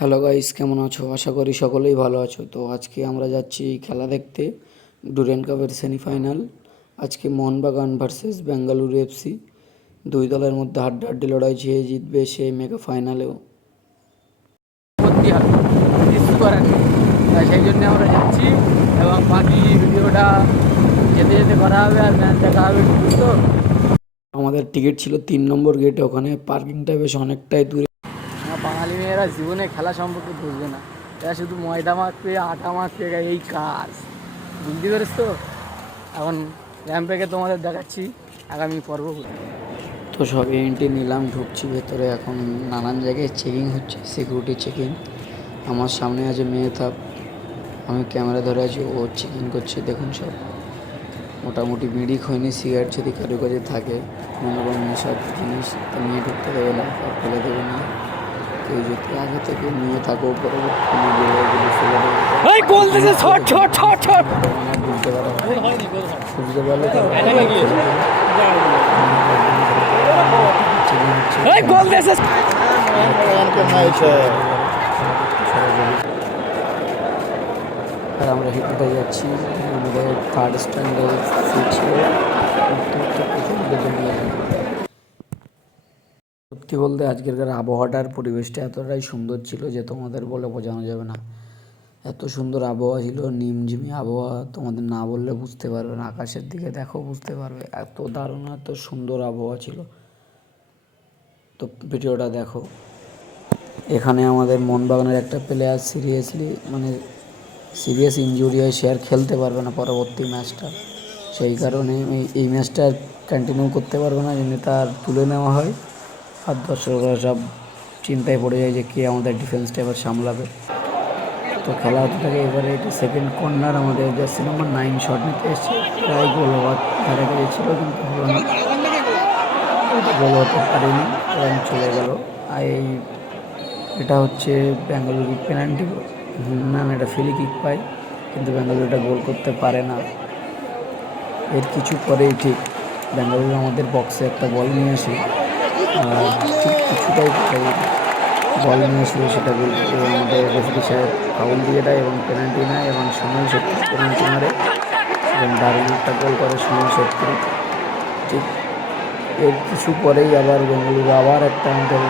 Hello guys, কেমন আছো? আশা করি সকলেই ভালো আছো। তো আজকে আমরা যাচ্ছি খেলা দেখতে, ডুরেন্ট কাপের সেমিফাইনাল। আজকে মোহনবাগান ভার্সেস বেঙ্গালুরু এফসি, দুই দলের মধ্যে হাড্ডাহাড্ডি লড়াই, যে জিতবে সে মেগা ফাইনালেও ভর্তি হবে, কিছু করার নেই। তাই সেই জন্য আমরা যাচ্ছি এবং বাকি ভিডিওটা যেতে যেতে করা হবে আর ম্যাচ দেখা হবে। তো আমাদের টিকিট ছিল 3 নম্বর গেটে, ওখানে পার্কিংটা বেশ অনেকটাই দূরে। আমার বাঙালি মেয়েরা জীবনে খেলা সম্পর্কে বুঝবে না, এরা শুধু ময়দা মাখবে, আটা মাখবে, এই কাজ বুঝতে পেরেছ তো। এখন র্যাম্পেকে তোমাদের দেখাচ্ছি আগামী পর্ব। তো সব এন্ট্রি নিলাম, ঢুকছি ভেতরে। এখন নানান জায়গায় চেকিং হচ্ছে, সিকিউরিটি চেকিং। আমার সামনে আছে মেহতাব, আমি ক্যামেরা ধরে আছি, ও চেকিং করছে। দেখুন সব মোটামুটি বিড়ি খৈনি সিগারেট যদি কারো কাছে থাকে, কোনো কোনো সব জিনিস নিয়ে ঢুকতে দেবে না বা ফেলে দেবে না। কেউ যদি আগে থেকে নিয়ে থাকো, পরবর্তী বুঝতে পারো, বুঝতে পারলে আর আমরা হেঁটে যাচ্ছি। আমাদের থার্ড স্ট্যান্ডার্ড সিট ছিল। সত্যি বলতে আজকেরকার আবহাওয়াটার পরিবেশটা এতটাই সুন্দর ছিল যে তোমাদের বলে বোঝানো যাবে না। এত সুন্দর আবহাওয়া ছিল, নিমঝিমি আবহাওয়া, তোমাদের না বললে বুঝতে পারবে না। আকাশের দিকে দেখো, বুঝতে পারবে এত দারুণ, এত সুন্দর আবহাওয়া ছিল। তো ভিডিওটা দেখো। এখানে আমাদের মোহনবাগানের একটা প্লেয়ার সিরিয়াস ইনজুরি হয়, সে আর খেলতে পারবে না পরবর্তী ম্যাচটা। সেই কারণে এই ম্যাচটা কন্টিনিউ করতে পারবে না, জন্য তার তুলে নেওয়া হয়। আর দর্শকরা সব চিন্তায় পড়ে যায় যে কে আমাদের ডিফেন্সটা এবার সামলাবে। তো খেলা হতে থাকে। এবারে এটা সেকেন্ড কর্নার, আমাদের জার্সি নম্বর 9 শট নিতে এসেছে। প্রায় গোল হওয়ার ধারে কাছে ছিল, কিন্তু হলো না, গোল হতে পারেনি এবং চলে গেল। আর এটা হচ্ছে বেঙ্গালুরু পেনাল্টি, না এটা ফ্রি কিক পায়, কিন্তু বেঙ্গালুরু এটা গোল করতে পারে না। এর কিছু পরেই ঠিক বেঙ্গালুরু আমাদের বক্সে একটা বল নিয়ে আসে, আর ঠিক কিছুটাই বল নিয়ে আসলে সেটা গোল আমাদের রেফারি সাহেব ফাউল দিয়ে দেয় এবং পেনাল্টি নেয় এবং সুনীল ছেত্রী পেনাল্টি মারে এবং দারুণ একটা গোল করে সুনীল ছেত্রী। ঠিক এর কিছু পরেই আবার বেঙ্গালুরু আবার একটা আমাদের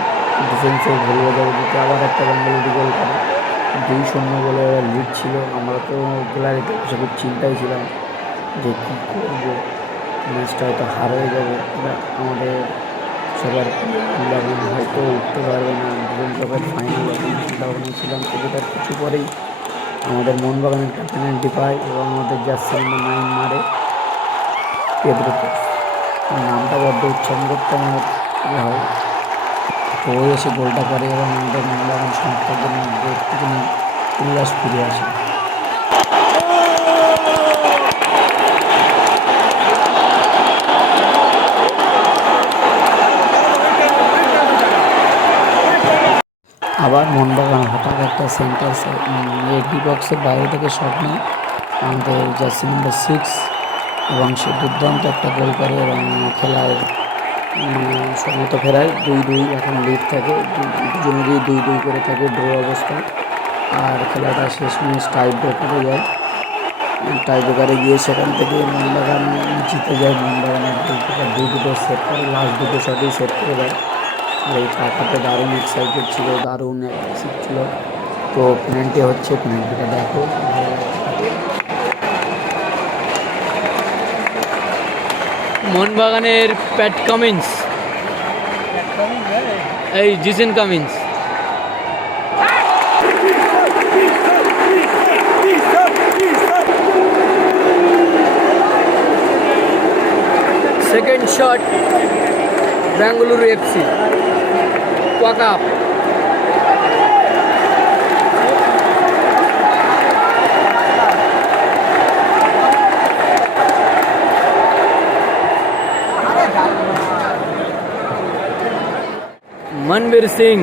ডিফেন্সে ভুল বোঝাবো দিতে আবার একটা বেঙ্গালুরু গোল করে। 2-0 গোলে লিড ছিল। আমরা তো গ্যালারিতে বসে খুব চিন্তায় ছিলাম যে কী করবো, ম্যাচটা হয়তো হার হয়ে যাবে, আমাদের সবার মোহনবাগান হয়তো উঠতে পারবে না, ডুরেন্ট কাপের ফাইনাল এখন চিন্তাভাবনা ছিলাম। কিন্তু তার কিছু পরেই আমাদের মোহনবাগান একটা পেনাল্টি পায় এবং আমাদের জার্সি নম্বর 9 মারে পেদ্রোতে। নামটা বড্ড উচ্চারণ করতে আমার হয়, তো ও এসে গোলটা করে এবং আমাদের মোহনবাগান সমর্থকদের মধ্যে একটুখানি উল্লাস ফিরে আসে। আবার মোহনবাগান হঠাৎ একটা সেন্টার ডি বক্সের বাইরে থেকে শট নেয় আমাদের জার্সি নম্বর 6 এবং সে দুর্দান্ত একটা গোল করে এবং খেলায় সমতা ফেরায়। 2-2 এখন লিড থাকে, দুজনেরই 2-2 করে থাকে, ড্র অবস্থা। আর খেলাটা শেষমেশ টাই ব্রেকারে যায়। টাই ব্রেকারে গিয়ে সেখান থেকে মোহনবাগান জিতে যায়। মোহনবাগানের গোলকিপার দুটো সেট করে, লাস্ট দুটো শটেই সেট করে দেয়। আর এই টাকাতে দারুণ এক্সাইটেড ছিল, দারুণ অ্যাগ্রেসিভ ছিল। তো পেনাল্টি হচ্ছে, পেনাল্টিটা দেখো। মোহনবাগানের প্যাট কামিন্স, এই Jason Cummins, second shot Bengaluru FC, walk up. Manvir Singh,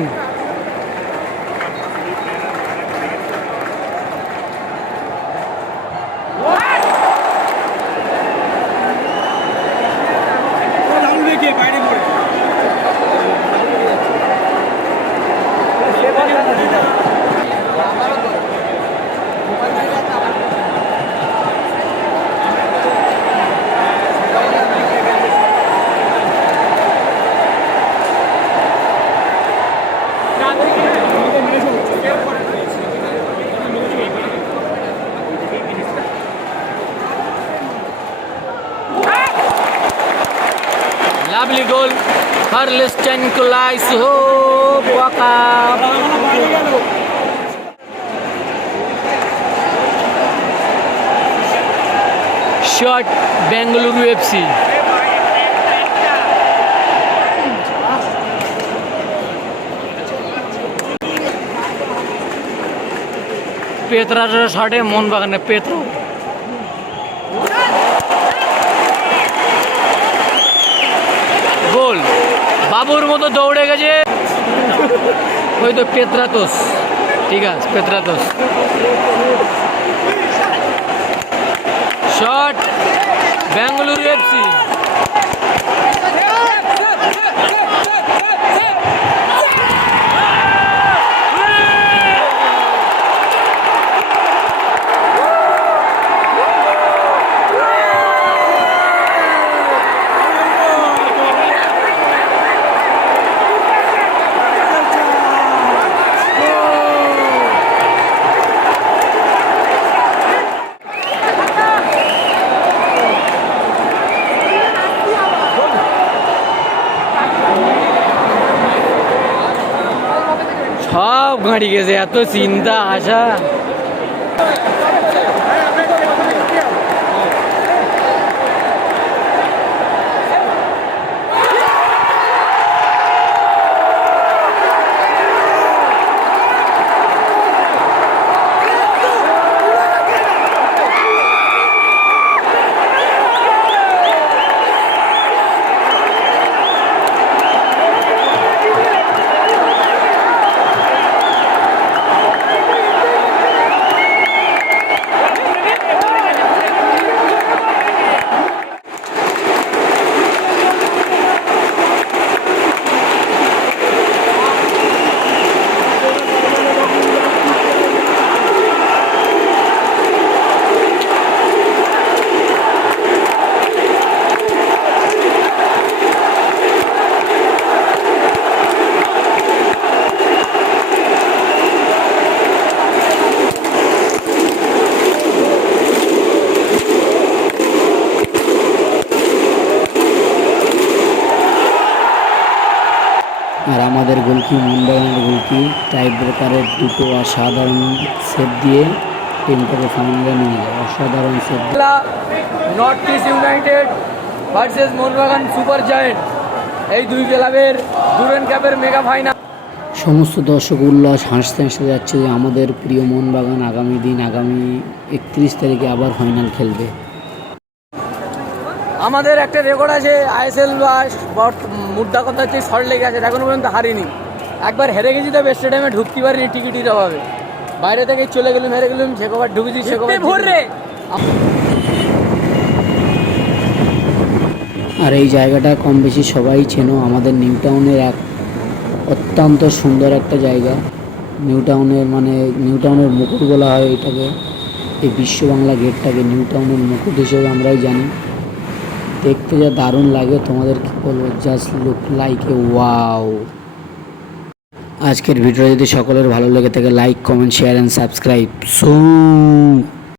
বাইরে lovely goal. Harleston Kulais ho Waka. Shot Bengaluru FC. পেত্রার শটে মোহনবাগানের পেত্রো গোল। বাবুর মতো দৌড়ে গেছে হয়তো পেত্রাতোস, ঠিক আছে পেত্রাতোস। Shot Bengaluru FC. সব গাড়ি গেছে, এত চিন্তা আশা। আর আমাদের গোলকি মোহনবাগানের গোলকি টাই ব্রেকারের দুটো অসাধারণ সেভ দিয়ে টিমটাকে ফাইনালে নিয়ে যায়। অসাধারণ save. North east United versus Mohun Bagan super giant, এই দুই ক্লাবের ডুরান্ড কাপের মেগা ফাইনাল। সমস্ত দর্শক উল্লাস হাসতে হাসতে যাচ্ছে যে আমাদের প্রিয় মোহনবাগান আগামী 31 তারিখে আবার ফাইনাল খেলবে। আমাদের একটা রেকর্ড আছে আইএসএল বা মুদ্রা কথা হচ্ছে শর্ট লেগে আছে, এখনো পর্যন্ত হারিনি। একবার হেরে গেছি তো স্টেডিয়ামে ঢুকতে পারিনি টিকিটের অভাবে, বাইরে থেকে চলে গেলাম, হেরে গেলাম, সে কবার ঢুকেছি সে কবার ভরে। আর এই জায়গাটা কম বেশি সবাই চেনো, আমাদের নিউ টাউনের এক অত্যন্ত সুন্দর একটা জায়গা। নিউ টাউনের মুকুট বলা হয় এটাকে, এই বিশ্ব বাংলা গেটটাকে নিউ টাউনের মুকুট হিসেবে আমরাই জানি। দেখতে যা দারুণ লাগে তোমাদের কি বলবো, just look like a wow. আজকের ভিডিও যদি সকলের ভালো লেগে থাকে like comment share and subscribe.